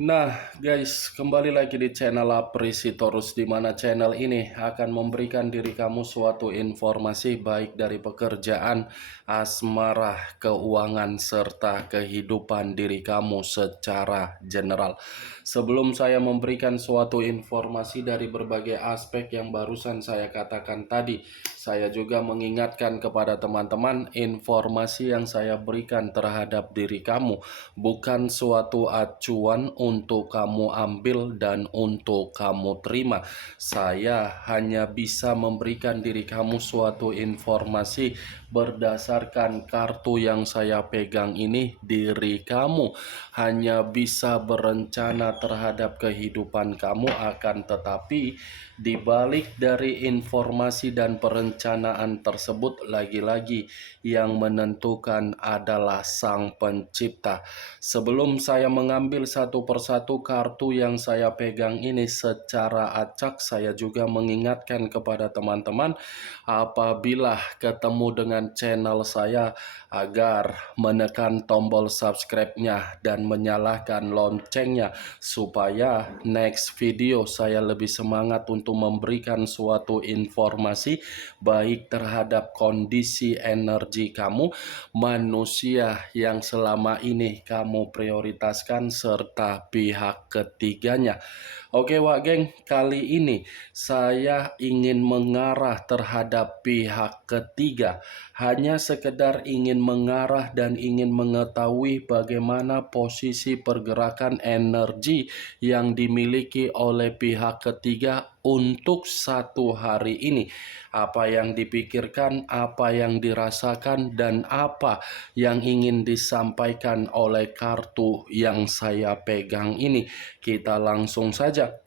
Nah, guys, kembali lagi di channel Apresitorus, di mana channel ini akan memberikan diri kamu suatu informasi baik dari pekerjaan, asmara, keuangan, serta kehidupan diri kamu secara general. Sebelum saya memberikan suatu informasi dari berbagai aspek yang barusan saya katakan tadi, saya juga mengingatkan kepada teman-teman, informasi yang saya berikan terhadap diri kamu bukan suatu acuan untuk kamu ambil dan untuk kamu terima. Saya hanya bisa memberikan diri kamu suatu informasi berdasarkan kartu yang saya pegang ini. Diri kamu hanya bisa berencana terhadap kehidupan kamu, akan tetapi di balik dari informasi dan perencanaan tersebut, lagi-lagi yang menentukan adalah Sang Pencipta. Sebelum saya mengambil satu persatu kartu yang saya pegang ini secara acak, saya juga mengingatkan kepada teman-teman apabila ketemu dengan channel saya agar menekan tombol subscribe-nya dan menyalakan loncengnya supaya next video saya lebih semangat untuk memberikan suatu informasi baik terhadap kondisi energi kamu, manusia yang selama ini kamu prioritaskan, serta pihak ketiganya. Oke Wak Geng, kali ini saya ingin mengarah terhadap pihak ketiga. Hanya sekedar ingin mengarah dan ingin mengetahui bagaimana posisi pergerakan energi yang dimiliki oleh pihak ketiga untuk satu hari ini. Apa yang dipikirkan, apa yang dirasakan, dan apa yang ingin disampaikan oleh kartu yang saya pegang ini. Kita langsung saja.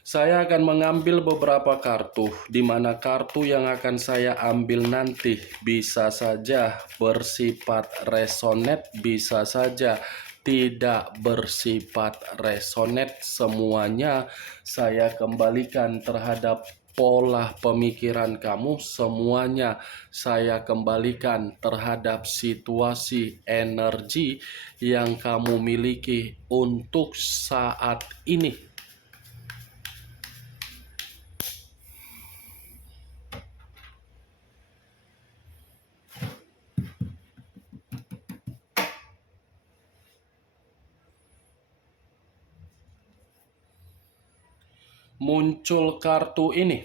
Saya akan mengambil beberapa kartu, di mana kartu yang akan saya ambil nanti bisa saja bersifat resonate, bisa saja tidak bersifat resonate. Semuanya saya kembalikan terhadap pola pemikiran kamu, semuanya saya kembalikan terhadap situasi energi yang kamu miliki untuk saat ini. Muncul kartu ini.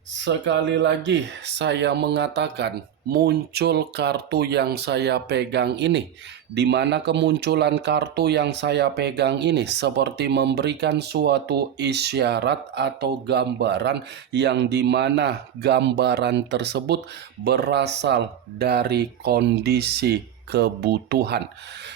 Sekali lagi saya mengatakan, muncul kartu yang saya pegang ini, di mana kemunculan kartu yang saya pegang ini seperti memberikan suatu isyarat atau gambaran, yang dimana gambaran tersebut berasal dari kondisi kebutuhan.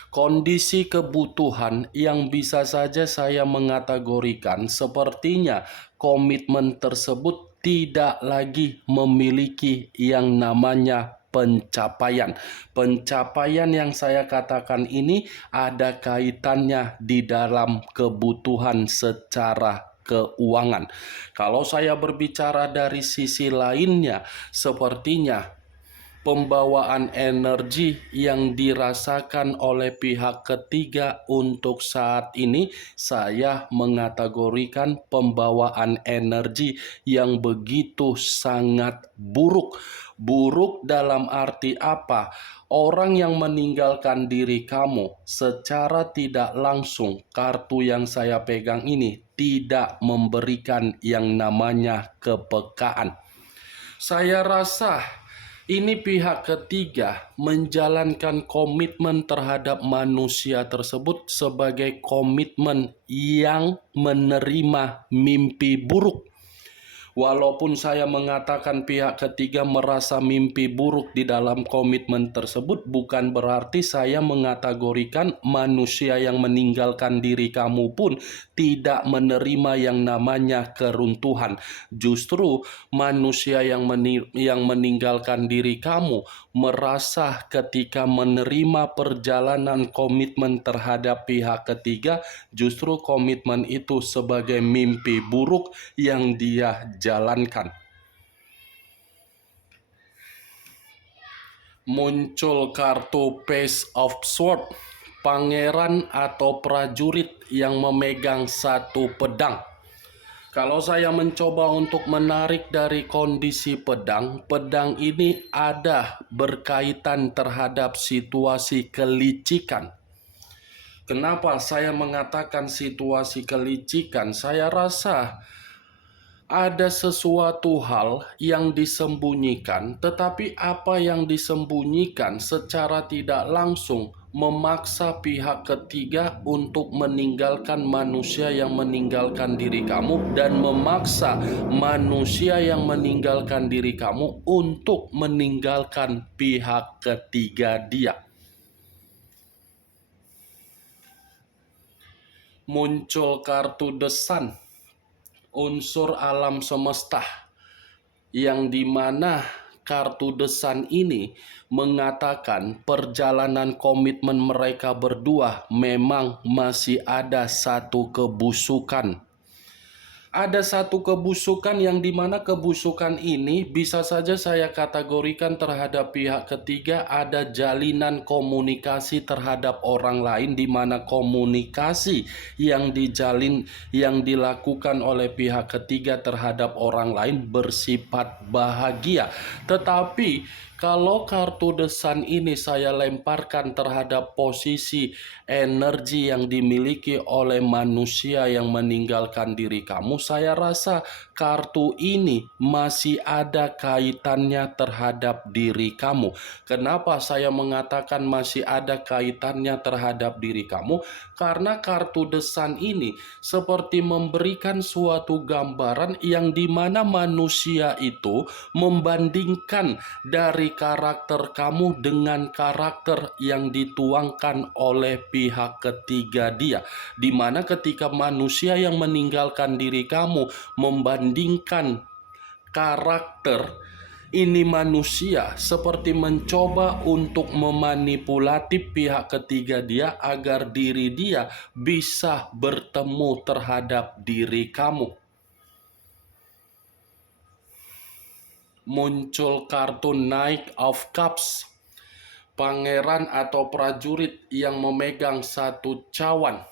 Kondisi kebutuhan yang bisa saja saya mengategorikan sepertinya komitmen tersebut tidak lagi memiliki yang namanya pencapaian. Pencapaian yang saya katakan ini ada kaitannya di dalam kebutuhan secara keuangan. Kalau saya berbicara dari sisi lainnya, sepertinya pembawaan energi yang dirasakan oleh pihak ketiga untuk saat ini, saya mengategorikan pembawaan energi yang begitu sangat buruk. Buruk dalam arti apa? Orang yang meninggalkan diri kamu secara tidak langsung, kartu yang saya pegang ini tidak memberikan yang namanya kepekaan. Saya rasa ini pihak ketiga menjalankan komitmen terhadap manusia tersebut sebagai komitmen yang menerima mimpi buruk. Walaupun saya mengatakan pihak ketiga merasa mimpi buruk di dalam komitmen tersebut, bukan berarti saya mengategorikan manusia yang meninggalkan diri kamu pun tidak menerima yang namanya keruntuhan. Justru manusia yang meninggalkan diri kamu merasa ketika menerima perjalanan komitmen terhadap pihak ketiga, justru komitmen itu sebagai mimpi buruk yang dia jalankan. Muncul kartu Page of Swords, pangeran atau prajurit yang memegang satu pedang. Kalau saya mencoba untuk menarik dari kondisi pedang, pedang ini ada berkaitan terhadap situasi kelicikan. Kenapa saya mengatakan situasi kelicikan? Saya rasa ada sesuatu hal yang disembunyikan, tetapi apa yang disembunyikan secara tidak langsung memaksa pihak ketiga untuk meninggalkan manusia yang meninggalkan diri kamu, dan memaksa manusia yang meninggalkan diri kamu untuk meninggalkan pihak ketiga dia. Muncul kartu The Sun, unsur alam semesta, yang dimana kartu The Sun ini mengatakan perjalanan komitmen mereka berdua memang masih ada satu kebusukan. Ada satu kebusukan yang dimana kebusukan ini bisa saja saya kategorikan terhadap pihak ketiga ada jalinan komunikasi terhadap orang lain, di mana komunikasi yang dilakukan oleh pihak ketiga terhadap orang lain bersifat bahagia. Tetapi kalau kartu The Sun ini saya lemparkan terhadap posisi energi yang dimiliki oleh manusia yang meninggalkan diri kamu, saya rasa kartu ini masih ada kaitannya terhadap diri kamu. Kenapa saya mengatakan masih ada kaitannya terhadap diri kamu? Karena kartu The Sun ini seperti memberikan suatu gambaran yang dimana manusia itu membandingkan dari karakter kamu dengan karakter yang dituangkan oleh pihak ketiga dia, di mana ketika manusia yang meninggalkan diri kamu membandingkan karakter ini, manusia seperti mencoba untuk memanipulatif pihak ketiga dia agar diri dia bisa bertemu terhadap diri kamu. Muncul kartu Knight of Cups, pangeran atau prajurit yang memegang satu cawan.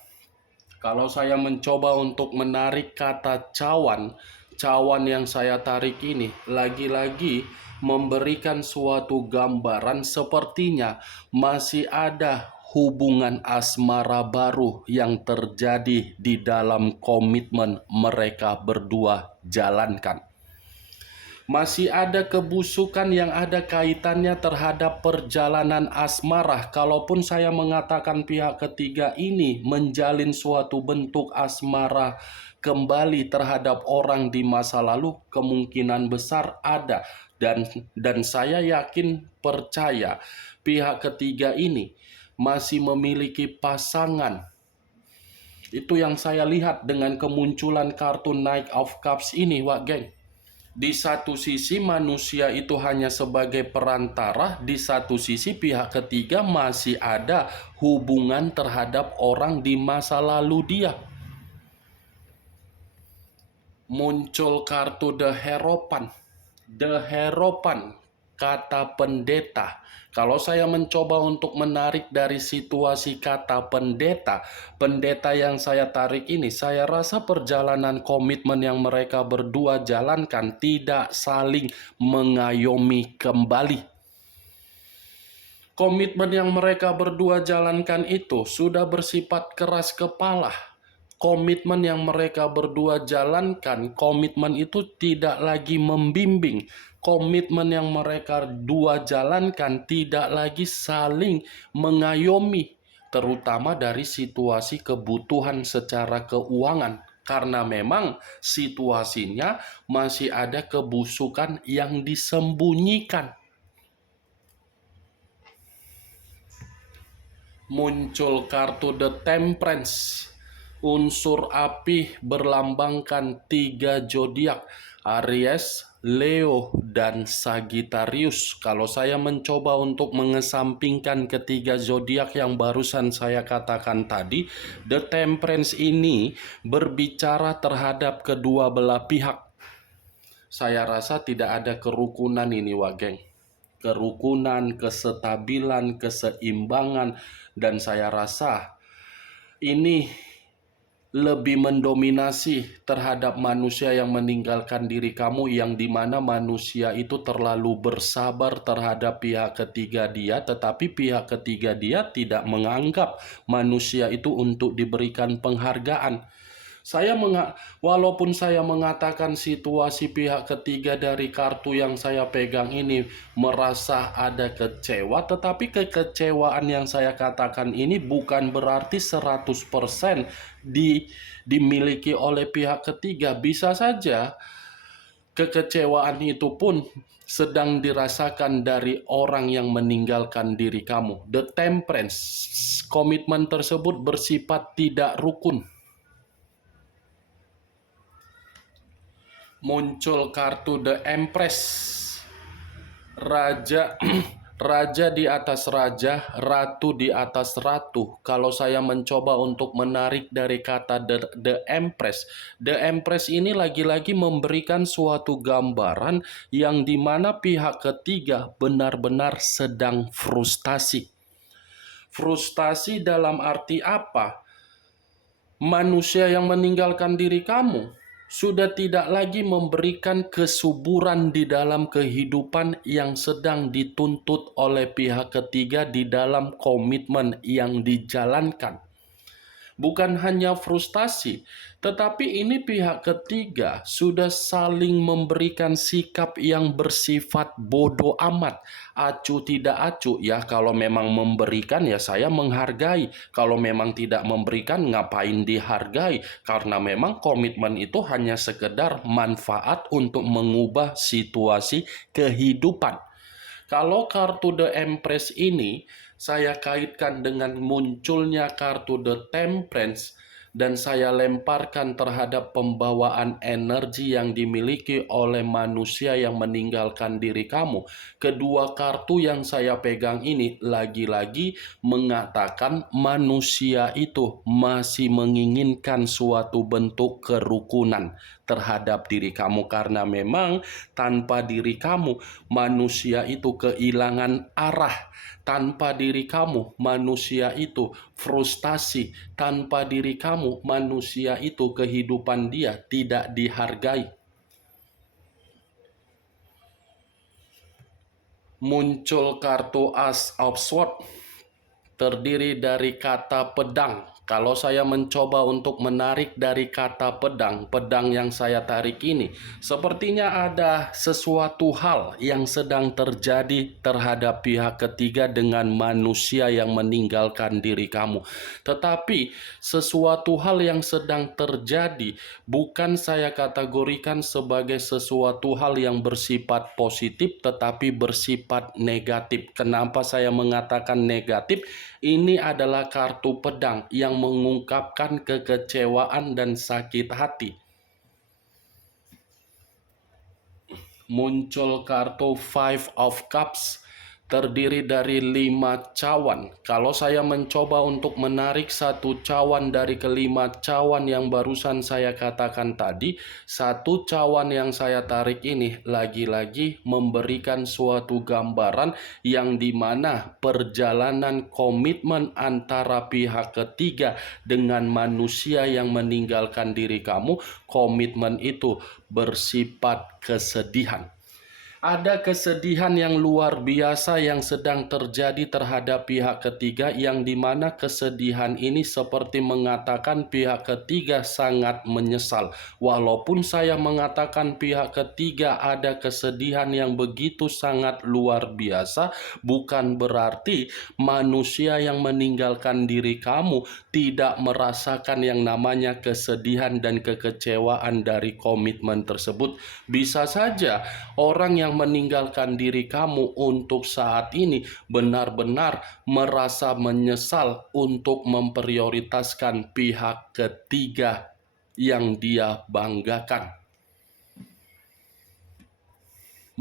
Kalau saya mencoba untuk menarik kata cawan, cawan yang saya tarik ini lagi-lagi memberikan suatu gambaran sepertinya masih ada hubungan asmara baru yang terjadi di dalam komitmen mereka berdua jalankan. Masih ada kebusukan yang ada kaitannya terhadap perjalanan asmara. Kalaupun saya mengatakan pihak ketiga ini menjalin suatu bentuk asmara kembali terhadap orang di masa lalu, kemungkinan besar ada. Dan saya yakin, percaya, pihak ketiga ini masih memiliki pasangan. Itu yang saya lihat dengan kemunculan kartu Knight of Cups ini, Wak Geng. Di satu sisi manusia itu hanya sebagai perantara, di satu sisi pihak ketiga masih ada hubungan terhadap orang di masa lalu dia. Muncul kartu The Hierophant. The Hierophant, kata pendeta. Kalau saya mencoba untuk menarik dari situasi kata pendeta, pendeta yang saya tarik ini, saya rasa perjalanan komitmen yang mereka berdua jalankan tidak saling mengayomi kembali. Komitmen yang mereka berdua jalankan itu sudah bersifat keras kepala. Komitmen yang mereka berdua jalankan, komitmen itu tidak lagi membimbing. Komitmen yang mereka dua jalankan tidak lagi saling mengayomi, terutama dari situasi kebutuhan secara keuangan. Karena memang situasinya masih ada kebusukan yang disembunyikan. Muncul kartu The Temperance, unsur api berlambangkan 3 zodiak, Aries, Leo, dan Sagittarius. Kalau saya mencoba untuk mengesampingkan ketiga zodiak yang barusan saya katakan tadi, The Temperance ini berbicara terhadap kedua belah pihak. Saya rasa tidak ada kerukunan ini, Wak Geng. kerukunan, kesestabilan, keseimbangan, dan saya rasa ini lebih mendominasi terhadap manusia yang meninggalkan diri kamu, yang dimana manusia itu terlalu bersabar terhadap pihak ketiga dia, tetapi pihak ketiga dia tidak menganggap manusia itu untuk diberikan penghargaan. Walaupun saya mengatakan situasi pihak ketiga dari kartu yang saya pegang ini merasa ada kecewa, tetapi kekecewaan yang saya katakan ini bukan berarti 100% dimiliki oleh pihak ketiga. Bisa saja kekecewaan itu pun sedang dirasakan dari orang yang meninggalkan diri kamu. The Temperance, komitmen tersebut bersifat tidak rukun. Muncul kartu The Empress, raja raja di atas raja, ratu di atas ratu. Kalau saya mencoba untuk menarik dari kata The Empress, The Empress ini lagi-lagi memberikan suatu gambaran yang dimana pihak ketiga benar-benar sedang frustasi. Frustasi dalam arti apa? Manusia yang meninggalkan diri kamu sudah tidak lagi memberikan kesuburan di dalam kehidupan yang sedang dituntut oleh pihak ketiga di dalam komitmen yang dijalankan. Bukan hanya frustasi, tetapi ini pihak ketiga sudah saling memberikan sikap yang bersifat bodoh amat. Acu tidak acu, ya kalau memang memberikan ya saya menghargai. Kalau memang tidak memberikan ngapain dihargai? Karena memang komitmen itu hanya sekedar manfaat untuk mengubah situasi kehidupan. Kalau kartu The Empress ini saya kaitkan dengan munculnya kartu The Temperance dan saya lemparkan terhadap pembawaan energi yang dimiliki oleh manusia yang meninggalkan diri kamu. Kedua kartu yang saya pegang ini lagi-lagi mengatakan manusia itu masih menginginkan suatu bentuk kerukunan terhadap diri kamu, karena memang tanpa diri kamu manusia itu kehilangan arah. Tanpa diri kamu, manusia itu frustasi. Tanpa diri kamu, manusia itu kehidupan dia tidak dihargai. Muncul kartu Ace of Swords, terdiri dari kata pedang. Kalau saya mencoba untuk menarik dari kata pedang, pedang yang saya tarik ini, sepertinya ada sesuatu hal yang sedang terjadi terhadap pihak ketiga dengan manusia yang meninggalkan diri kamu. Tetapi sesuatu hal yang sedang terjadi bukan saya kategorikan sebagai sesuatu hal yang bersifat positif, tetapi bersifat negatif. Kenapa saya mengatakan negatif? Ini adalah kartu pedang yang mengungkapkan kekecewaan dan sakit hati. Muncul kartu Five of Cups, terdiri dari 5 cawan. Kalau saya mencoba untuk menarik satu cawan dari kelima cawan yang barusan saya katakan tadi, satu cawan yang saya tarik ini lagi-lagi memberikan suatu gambaran yang dimana perjalanan komitmen antara pihak ketiga dengan manusia yang meninggalkan diri kamu, komitmen itu bersifat kesedihan. Ada kesedihan yang luar biasa yang sedang terjadi terhadap pihak ketiga, yang dimana kesedihan ini seperti mengatakan pihak ketiga sangat menyesal. Walaupun saya mengatakan pihak ketiga ada kesedihan yang begitu sangat luar biasa, bukan berarti manusia yang meninggalkan diri kamu tidak merasakan yang namanya kesedihan dan kekecewaan dari komitmen tersebut. Bisa saja orang yang meninggalkan diri kamu untuk saat ini benar-benar merasa menyesal untuk memprioritaskan pihak ketiga yang dia banggakan.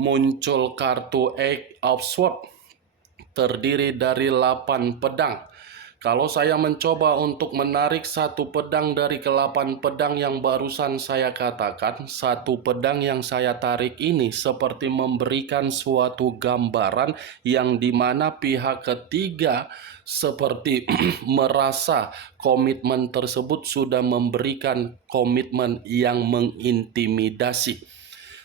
Muncul kartu Eight of Swords, terdiri dari 8 pedang. Kalau saya mencoba untuk menarik satu pedang dari ke-8 pedang yang barusan saya katakan, satu pedang yang saya tarik ini seperti memberikan suatu gambaran yang dimana pihak ketiga seperti merasa komitmen tersebut sudah memberikan komitmen yang mengintimidasi.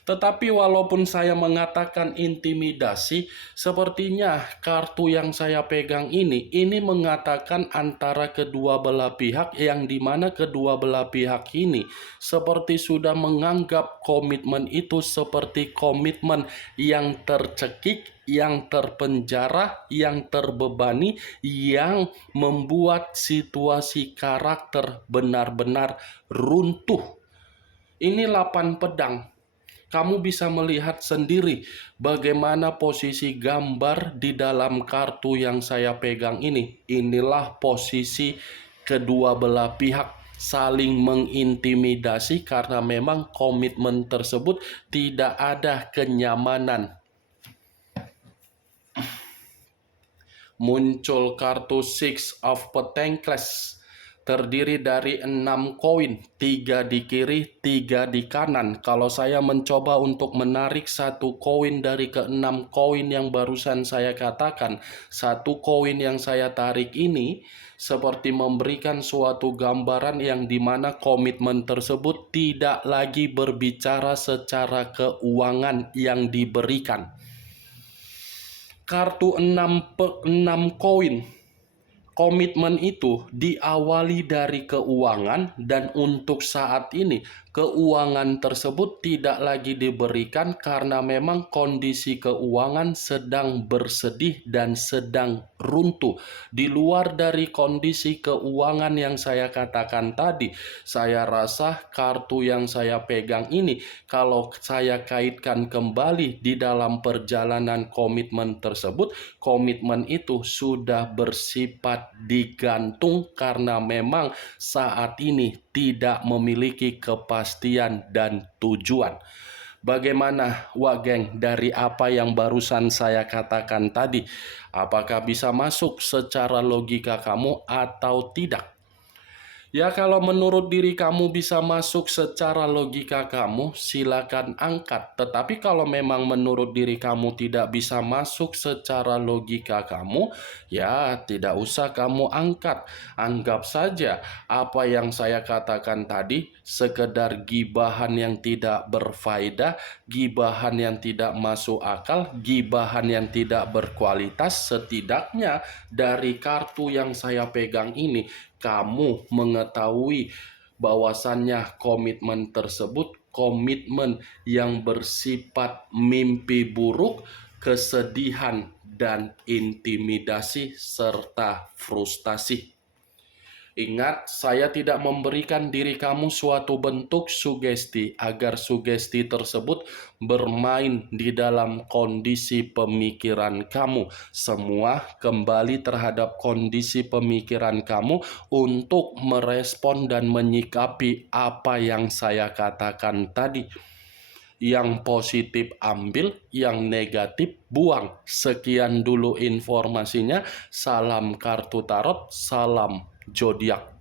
Tetapi walaupun saya mengatakan intimidasi, sepertinya kartu yang saya pegang ini mengatakan antara kedua belah pihak, yang dimana kedua belah pihak ini seperti sudah menganggap komitmen itu seperti komitmen yang tercekik, yang terpenjara, yang terbebani, yang membuat situasi karakter benar-benar runtuh. Ini 8 pedang. Kamu bisa melihat sendiri bagaimana posisi gambar di dalam kartu yang saya pegang ini. Inilah posisi kedua belah pihak saling mengintimidasi karena memang komitmen tersebut tidak ada kenyamanan. Muncul kartu Six of Pentacles, terdiri dari 6 koin, 3 di kiri, 3 di kanan. Kalau saya mencoba untuk menarik satu koin dari ke-6 koin yang barusan saya katakan, satu koin yang saya tarik ini seperti memberikan suatu gambaran yang dimana komitmen tersebut tidak lagi berbicara secara keuangan yang diberikan. Kartu 6 koin. Komitmen itu diawali dari keuangan, dan untuk saat ini keuangan tersebut tidak lagi diberikan karena memang kondisi keuangan sedang bersedih dan sedang runtuh. Di luar dari kondisi keuangan yang saya katakan tadi, saya rasa kartu yang saya pegang ini kalau saya kaitkan kembali di dalam perjalanan komitmen tersebut, komitmen itu sudah bersifat digantung karena memang saat ini tidak memiliki kepastian dan tujuan. Bagaimana Wak Geng dari apa yang barusan saya katakan tadi? Apakah bisa masuk secara logika kamu atau tidak? Ya, kalau menurut diri kamu bisa masuk secara logika kamu, silakan angkat. Tetapi kalau memang menurut diri kamu tidak bisa masuk secara logika kamu, ya tidak usah kamu angkat. Anggap saja apa yang saya katakan tadi sekedar gibahan yang tidak berfaedah, gibahan yang tidak masuk akal, gibahan yang tidak berkualitas. Setidaknya dari kartu yang saya pegang ini, kamu mengetahui bahwasannya komitmen tersebut komitmen yang bersifat mimpi buruk, kesedihan, dan intimidasi serta frustasi. Ingat, saya tidak memberikan diri kamu suatu bentuk sugesti agar sugesti tersebut bermain di dalam kondisi pemikiran kamu. Semua kembali terhadap kondisi pemikiran kamu untuk merespon dan menyikapi apa yang saya katakan tadi. Yang positif ambil, yang negatif buang. Sekian dulu informasinya. Salam kartu tarot, salam zodiak.